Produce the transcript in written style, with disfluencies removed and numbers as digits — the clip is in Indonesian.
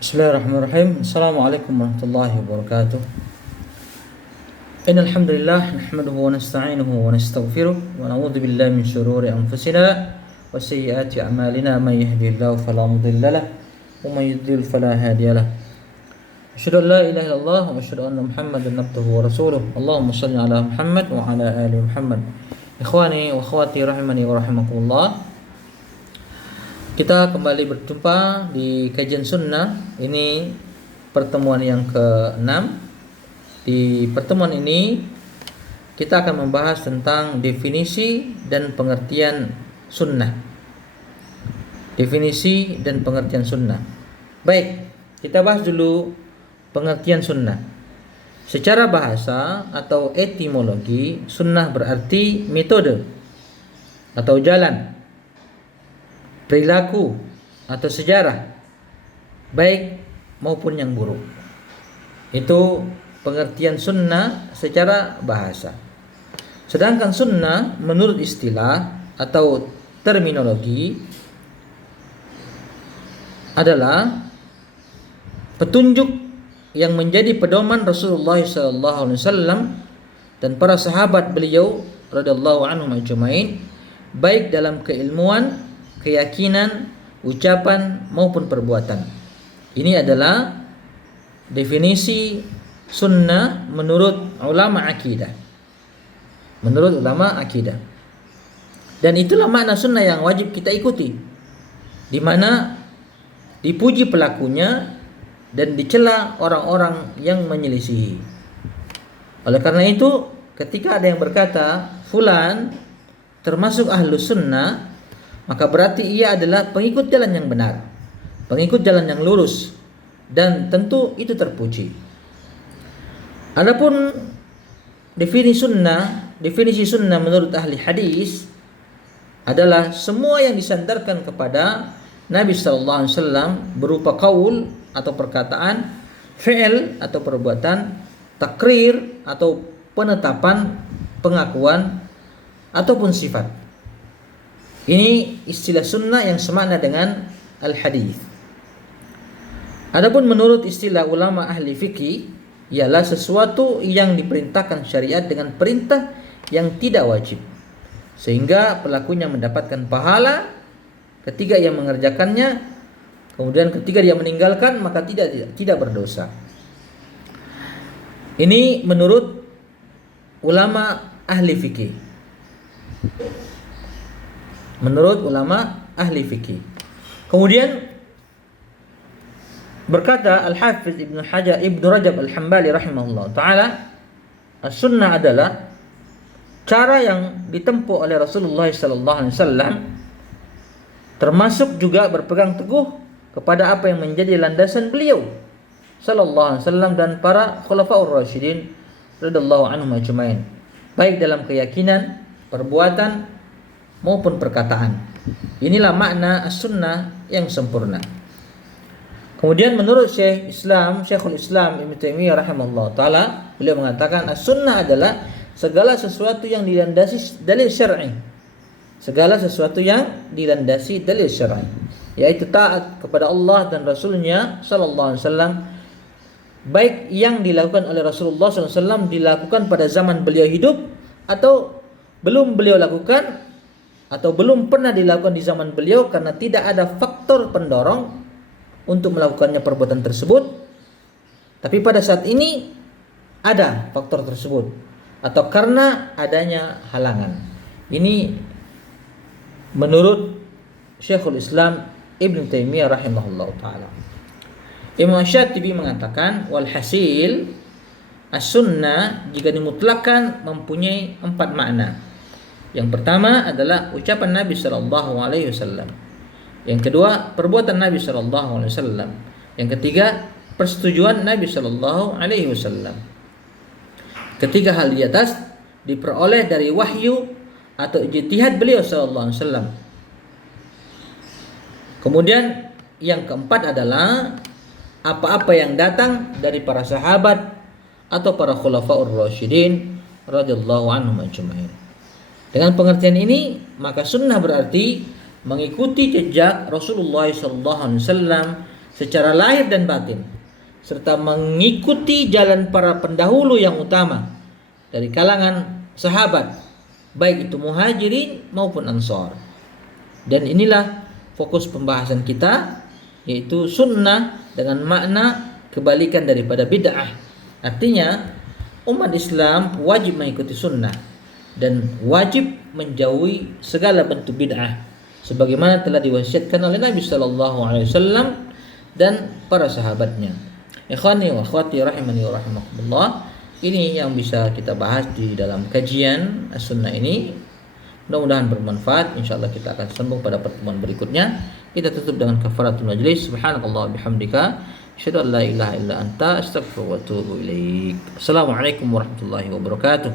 Bismillahirrahmanirrahim. Assalamualaikum warahmatullahi wabarakatuh. Innal hamdalillah nahmaduhu wa nasta'inuhu wa nastaghfiruh wa na'udzu billahi min shururi anfusina wa sayyiati a'malina may yahdihillahu fala mudilla lahu wa may yudlil fala hadiya lahu. Asyhadu an la ilaha illallah wa asyhadu anna Muhammadan abduhu wa rasuluh. Allahumma shalli ala Muhammad wa ala ali Muhammad. Ikhwani wa akhwati rahimani wa rahimakumullah. Kita kembali berjumpa di kajian sunnah. Ini pertemuan yang ke-6. Di pertemuan ini kita akan membahas tentang definisi dan pengertian sunnah. Definisi dan pengertian sunnah. Baik, kita bahas dulu pengertian sunnah. Secara bahasa atau etimologi, sunnah berarti metode atau jalan, perilaku atau sejarah, baik maupun yang buruk. Itu pengertian sunnah secara bahasa. Sedangkan sunnah menurut istilah atau terminologi adalah petunjuk yang menjadi pedoman Rasulullah SAW dan para sahabat beliau radhiyallahu anhum ajmain, baik dalam keilmuan, keyakinan, ucapan maupun perbuatan. Ini adalah definisi sunnah menurut ulama akidah. Menurut ulama akidah. Dan itulah makna sunnah yang wajib kita ikuti, di mana dipuji pelakunya dan dicela orang-orang yang menyelisihi. Oleh karena itu, ketika ada yang berkata fulan termasuk ahlus sunnah, maka berarti ia adalah pengikut jalan yang benar, pengikut jalan yang lurus, dan tentu itu terpuji. Adapun definisi sunnah menurut ahli hadis adalah semua yang disandarkan kepada Nabi sallallahu alaihi wasallam berupa qaul atau perkataan, fi'il atau perbuatan, takrir atau penetapan, pengakuan ataupun sifat. Ini istilah sunnah yang semakna dengan al-hadis. Adapun menurut istilah ulama ahli fikih, ialah sesuatu yang diperintahkan syariat dengan perintah yang tidak wajib, sehingga pelakunya mendapatkan pahala ketika ia mengerjakannya, kemudian ketika dia meninggalkan maka tidak berdosa. Ini menurut ulama ahli fikih. Menurut ulama ahli fikih. Kemudian berkata Al-Hafiz Ibnu Rajab Al-Hambali rahimahullah taala, as-sunnah adalah cara yang ditempuh oleh Rasulullah sallallahu alaihi wasallam, termasuk juga berpegang teguh kepada apa yang menjadi landasan beliau sallallahu alaihi wasallam dan para khulafaur rasyidin radhiyallahu anhum ajmain, baik dalam keyakinan, perbuatan maupun perkataan. Inilah makna as-sunnah yang sempurna. Kemudian menurut Syekhul Islam Ibnu Taimiyah rahimahullah taala, beliau mengatakan as-sunnah adalah segala sesuatu yang dilandasi dalil syar'i. Segala sesuatu yang dilandasi dalil syar'i, yaitu taat kepada Allah dan Rasulnya sallallahu alaihi wasallam, baik yang dilakukan oleh Rasulullah sallallahu alaihi wasallam dilakukan pada zaman beliau hidup atau belum beliau lakukan, atau belum pernah dilakukan di zaman beliau karena tidak ada faktor pendorong untuk melakukannya perbuatan tersebut, tapi pada saat ini ada faktor tersebut, atau karena adanya halangan. Ini menurut Syekhul Islam Ibnu Taimiyah rahimahullah ta'ala. Imam Syatibi mengatakan walhasil as-sunnah jika dimutlakkan mempunyai 4 makna. Yang pertama adalah ucapan Nabi sallallahu alaihi wasallam. Yang kedua, perbuatan Nabi sallallahu alaihi wasallam. Yang ketiga, persetujuan Nabi sallallahu alaihi wasallam. Ketiga hal di atas diperoleh dari wahyu atau ijtihad beliau sallallahu alaihi wasallam. Kemudian yang keempat adalah apa-apa yang datang dari para sahabat atau para khulafaur rasyidin radhiyallahu anhum ajmain. Dengan pengertian ini, maka sunnah berarti mengikuti jejak Rasulullah SAW secara lahir dan batin, serta mengikuti jalan para pendahulu yang utama dari kalangan sahabat, baik itu muhajirin maupun ansor. Dan inilah fokus pembahasan kita, yaitu sunnah dengan makna kebalikan daripada bid'ah. Artinya umat Islam wajib mengikuti sunnah dan wajib menjauhi segala bentuk bid'ah, sebagaimana telah diwasiatkan oleh Nabi Sallallahu Alaihi Wasallam dan para sahabatnya. Ikhwani wa akhwati rahimani wa rahimakumullah, ini yang bisa kita bahas di dalam kajian as-sunnah ini. Mudah-mudahan bermanfaat. Insyaallah kita akan sambung pada pertemuan berikutnya. Kita tutup dengan kafaratul majlis. Subhanakallah bihamdika, asyhadu an la ilaha illa anta, astaghfiruka wa atubu ilaik. Assalamualaikum warahmatullahi wabarakatuh.